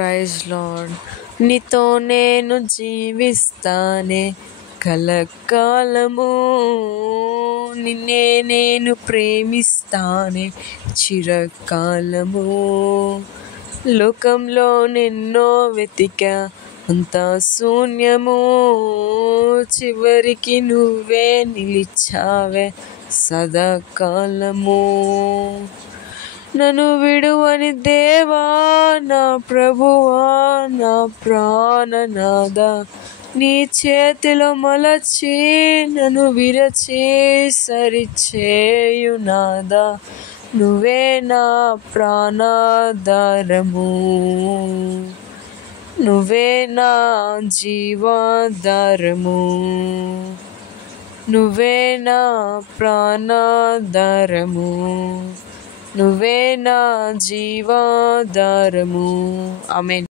Praise lord. నీతో నేను జీవిస్తానే కలకాలము, నిన్నే నేను ప్రేమిస్తానే చిరకాలము. లోకంలో నిన్నో వెతికా అంతా శూన్యము, చివరికి నువ్వే నిలిచావే సదాకాలము. నన్ను విడువని దేవా, నా ప్రభువా, నా ప్రాణనాథా, నీ చేతిలో మలచి నన్ను విరచి సరిచేయునాదా. నువ్వే నా ప్రాణాధారము, నువ్వే నా జీవాధారము, నువ్వే నా ప్రాణాధారము, నువ్వే నా జీవాధారము. ఆమేన్.